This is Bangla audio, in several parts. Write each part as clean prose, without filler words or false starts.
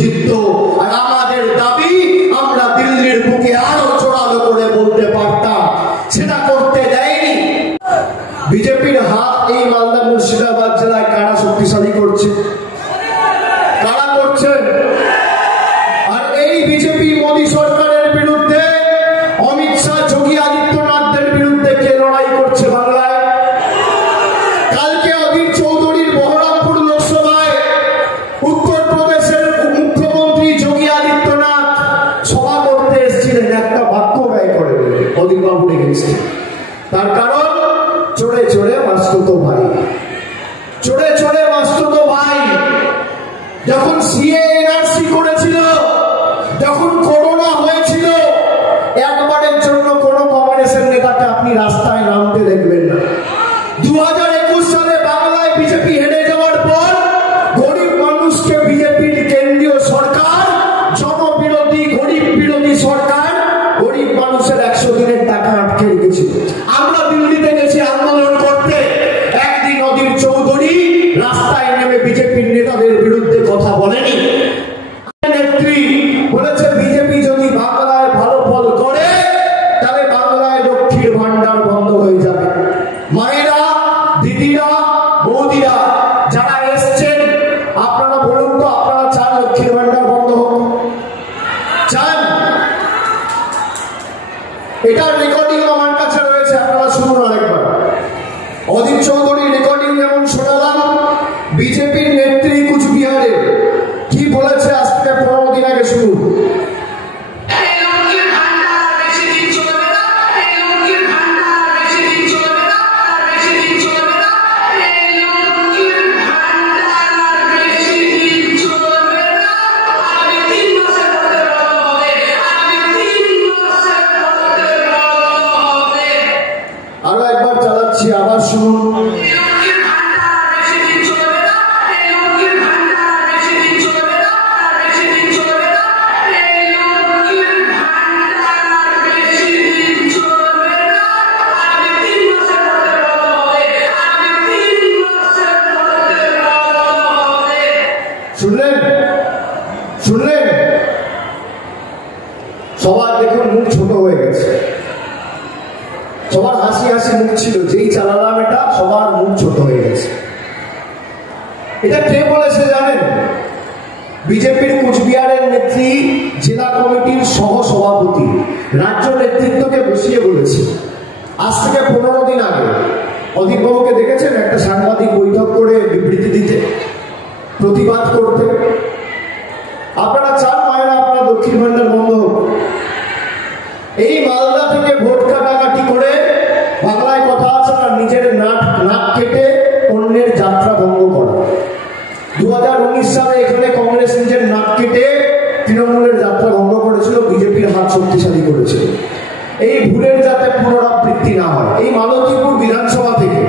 দুর্জিত। আর আমাদের দাবি আমরা দিল্লির বুকে আরো জোরালো করে বলতে পারতাম, সেটা করতে দেয়নি। বিজেপির হাত এই মালদা মুর্শিদাবাদ জেলায় কারা শক্তিশালী করছে? কারা করছে? আর এই বিজেপি মোদী সরকারের বিরুদ্ধে, অমিত শাহ যোগী আদিত্যনাথদের বিরুদ্ধে কে লড়াই করছে বাংলায়? কালকে অধীর চৌধুরীর বহরমপুর লোকসভায় উত্তরপ্রদেশের মুখ্যমন্ত্রী যোগী আদিত্যনাথ সভা করতে এসেছিলেন, একটা বাক্য ব্যয় করে অধীর বাবুর এগেনস্টে। তার কারণ চড়ে চড়ে মাসতুতো ভাই, চড়ে চড়ে মাসতুতো ভাই। যখন সিএ এনআরসি করেছিল, যখন করোনা হয়েছিল, একবারের জন্য কোন কংগ্রেসের নেতাকে আপনি রাস্তায় নামতে দেখবেন না। 2021 সালে বাংলায় বিজেপি হেরে যাওয়ার পর গরিব মানুষকে বিজেপির কেন্দ্রীয় সরকার, জনবিরোধী গরিব বিরোধী সরকার, গরিব মানুষের 100 দিনের টাকা আটকে রেখেছিল। আমরা দিল্লিতে গেছি আন্দোলন করতে, একদিন অধীর চৌধুরী রাস্তায় নেমে বিজেপির নেতাদের বিরুদ্ধে কথা বলেনি। নেত্রী বলেছে বিজেপি যদি বাংলায় ভালো ফল করে তাহলে বাংলায় লক্ষ্মীর ভান্ডার বন্ধ হয়ে যাবে। মায়েরা, দিদিরা, বৌদিরা যারা এসছেন, আপনারা বলুন তো, আপনারা চান লক্ষ্মীর ভান্ডার বন্ধ হোক? চান? এটার রেকর্ডিং আমার কাছে রয়েছে, আপনারা শুনুন আরেকবার। অধীর চৌধুরীর রেকর্ডিং যেমন শোনালাম, বিজেপির নেত্রী কুচবিহারে কি বলেছে আজ থেকে 15 দিন আগে শুনুন। আরো একবার চালাচ্ছি, আবার শুনুন। শুনলেন? শুনলেন? সবার দেখুন মুখ ছোট হয়ে গেছে, সবার হাসি হাসি মুখ ছিল, যেই চালালাম এটা সবার মুখ ছোট হয়ে গেছে। এটা কে বলেছে জানেন? বিজেপির কুচবিহারের নেত্রী, জেলা কমিটির সহ সভাপতি, রাজ্য নেতৃত্বকে বসিয়ে বলেছে। আজ থেকে 15 দিন আগে অধীর বাবুকে দেখেছেন একটা সাংবাদিক বৈঠক করে বিবৃতি দিতে, প্রতিবাদ করতে। আপনারা চান মায়েরা আপনারা লক্ষ্মীর ভান্ডার বন্ধ হোক? এই মালদা থেকে ভোট কাটাকাটি করে বাংলায় কথা আছে না, নিজের নাক কেটে অন্যের যাত্রা ভঙ্গ করা। 2019 সালে এখানে কংগ্রেস নিজের নাক কেটে তৃণমূলের যাত্রা ভঙ্গ করেছিল, বিজেপির হাত শক্তিশালী করেছিল। এই ভুলের যাতে পুনরাবৃত্তি না হয়। এই মালতীপুর বিধানসভা থেকে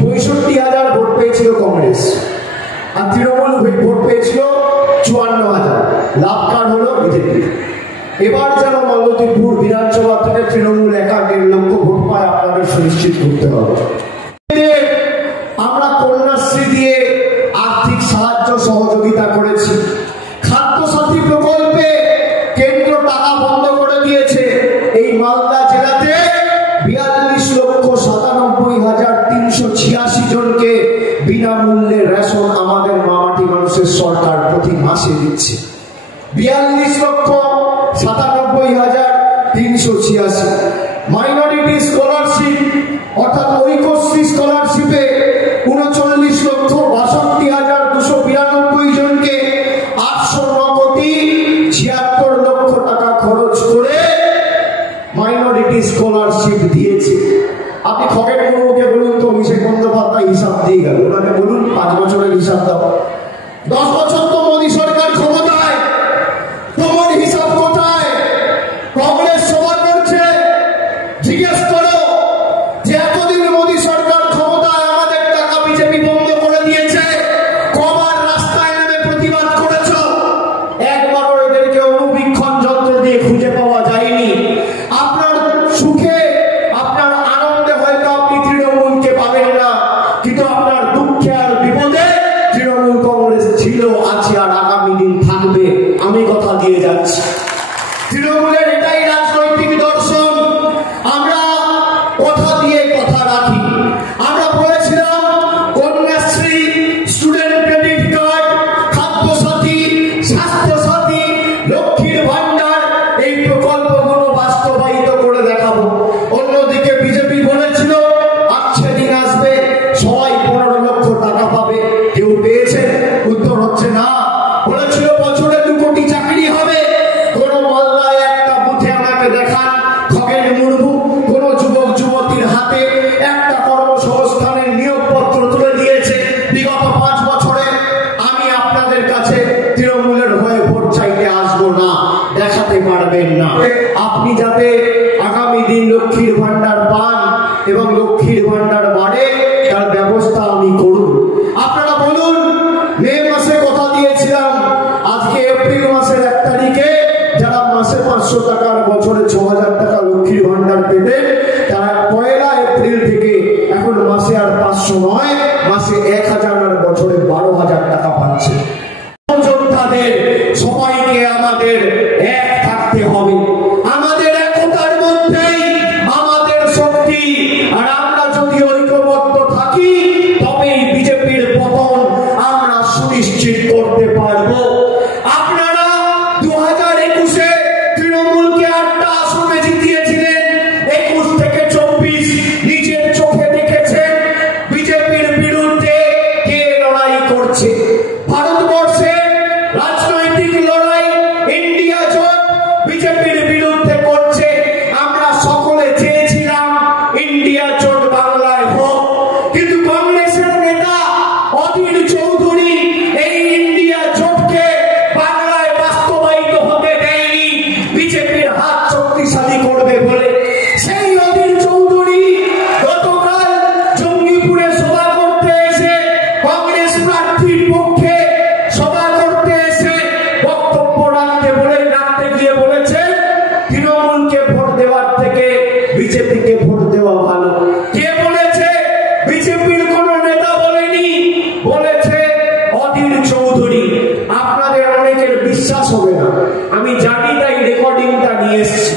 65,000 ভোট পেয়েছিল কংগ্রেস, আর তৃণমূল ভোট পেয়েছিল 54,000। লাভ কার হলো? বিজেপি। এবার যেন মালতীপুর বিধানসভা থেকে তৃণমূল 1.5 লক্ষ ভোট পায়, আপনাদের সুনিশ্চিত করতে হবে। আমরা কন্যাশ্রী দিয়ে আর্থিক সাহায্য সহযোগিতা করেছি। খাদ্যসাথী প্রকল্পে কেন্দ্র টাকা বন্ধ করে দিয়েছে। এই মালদা জেলাতে 42,97,386 জনকে বিনামূল্যে রেশন আমাদের মামাটি মানুষের সরকার প্রতি মাসে দিচ্ছে। 42,97,386। মাইনরিটি স্কলারশিপ অর্থাৎ ঐক্যশ্রী স্কলারশিপে 39,62,292 জনকে 809,76 লক্ষ টাকা খরচ করে মাইনরিটি স্কলারশিপ দিয়েছে। আপনি খগেন মুর্মুকে বলুন তো, অভিষেক বন্দ্যোপাধ্যায় হিসাব দিয়ে গেল, ওনাকে বলুন 5 বছরের হিসাব দাও। 10 বছর তো মোদী সরকার ক্ষমতায়, তোমার হিসাব কোথায়? কংগ্রেস সভা করছে, জিজ্ঞেস করো যে এতদিন মোদী সরকার ক্ষমতা আমি কথা দিয়ে যাচ্ছি। তৃণমূলের এটাই রাজনৈতিক দর্শন, আমরা কথা দিয়ে কথা রাখি। আমরা বলেছিলাম কন্যাশ্রী, স্টুডেন্ট ক্রেডিট কার্ড, খাদ্য সাথী, স্বাস্থ্য সাথী, লক্ষ্মীর ভান্ডার, এই প্রকল্পগুলো বাস্তবায়িত করে দেখাবো। অন্যদিকে বিজেপি বলেছিল আচ্ছা দিন আসবে, সবাই 15 লক্ষ টাকা পাবে। কেউ পেয়েছে? উত্তর হচ্ছে না। বলেছিল বছরে 2 কোটি চাকরি হবে। কোন মহল্লায় একটা বুথে আমাকে দেখান খগেন মুর্মু কোন যুবক যুবতীর হাতে একটা কর্মসংস্থানের নিয়োগপত্র তুলে দিয়েছে বিগত 5 বছরে? আমি আপনাদের কাছে তৃণমূলের হয়ে ভোট চাইতে আসবো না, দেখাতে পারবেন না। আপনি যাতে আগামী দিন লক্ষ্মীর ভান্ডার পান এবং লক্ষ্মীর ভান্ডার বাড়ে তার ব্যবস্থা আমি করুন। আপনারা বলুন, মে মাসে কথা দিয়েছিলাম, আজকে এপ্রিল মাসের 1 তারিখে যারা মাসে 500 টাকার বছরে 6000 টাকা লক্ষ্মীর ভান্ডার পেতেন, তারা 1 এপ্রিল থেকে এখন মাসে আর 500 নয়, মাসে 1000 আর বছরে 12,000 টাকা পাচ্ছে। যোদ্ধাদের সবাইকে আমাদের এক থাকতে হবে। আমাদের একতার মধ্যেই আমাদের শক্তি, আর আমরা যদি ঐক্যবদ্ধ থাকি তবেই বিজেপির পতন আমরা সুনিশ্চিত করতে পারবো। আপনারা 2021-এ তৃণমূলকে 8টা আসনে জিতিয়েছিলেন, 21 থেকে 24 নিজের চোখে দেখেছেন বিজেপির বিরুদ্ধে কে লড়াই করছে। ভারতবর্ষে রাজনৈতিক লড়াই ইন্ডিয়া জোট বিজেপির বিরুদ্ধে করছে। আমরা সকলে চেয়েছিলাম ইন্ডিয়া জোট বাংলায় হোক, কিন্তু কংগ্রেসের নেতা অধীর চৌধুরী এই ইন্ডিয়া জোটকে বাংলায় বাস্তবায়িত হতে দেয়নি বিজেপির হাত শক্তিশালী করবে বলে। সেই অধীর চৌধুরী গতকাল জঙ্গিপুরে সভা করতে এসে, কংগ্রেস প্রার্থীর পক্ষে সভা করতে এসে বক্তব্য রাখতে গিয়ে বলেছেন তৃণমূলকে ভোট দেওয়ার থেকে বিজেপিকে ভোট দেওয়া ভালো। কে বলেছে? বিজেপির কোন নেতা বলেনি, বলেছে অধীর চৌধুরী। আপনাদের অনেকের বিশ্বাস হবে না, আমি জানি, তাই রেকর্ডিংটা নিয়ে এসেছি।